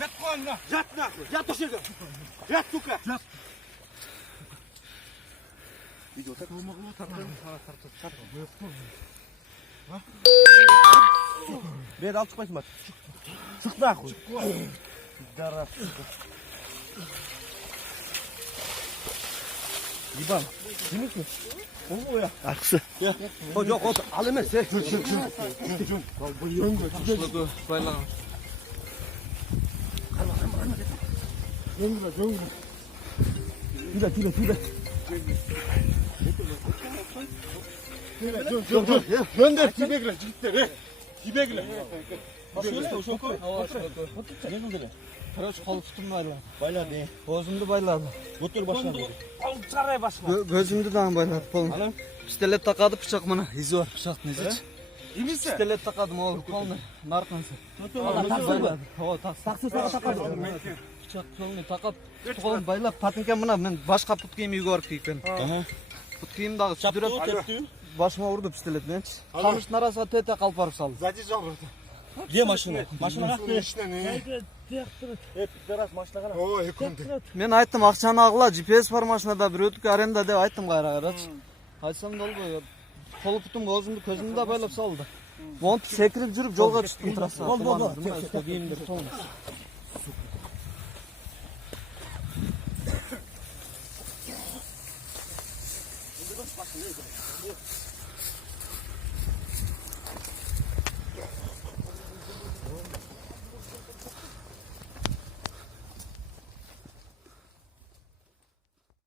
Yat koyunla. Yat nahı. Yat o şeyde. Yat tuka. Yat. Video tak. Bir al çıkmasın bak. Çık nahı. Daraf. İban. Yemek mi? O ya. Arkası. Ya. O yok o. Al hemen sen. Baylan. Tüle. Gönder tibekle ciddi. Tibekle. Kıraç kol tutum baylan. Baylar ne? Bozumdu baylan. Otur başla. Gözümdü daha baylan. Kolum. Pistolet takadı bıçak bana. İzi var bıçaktın izi. İyi misin? Pistolet takadım oğlum. Kolunu. Narkansı. Taksın sana takadım. Bıçak kolunu takat. Kolum baylan. Patinken buna ben başka put giyimi yukarı kıyıp ben. Put giyimi dağı sürdürüp. Başıma vurdu pistoletle. Kamışın arasına tete kalparıp saldı. Zaten zorladı. Ye maşını. Maşına bak. İşte ne? Hep biraz maşına kana. O ekondi. Men aytdım akçаны agıla GPS бар машинада bir ötük arenda деп айттым кайра карачы. Айтсам да болбой. Кол путум өзүмдү көзүмдү да байлап салды. Монтип секирип жүрүп жолго чыктым трассага. Бол.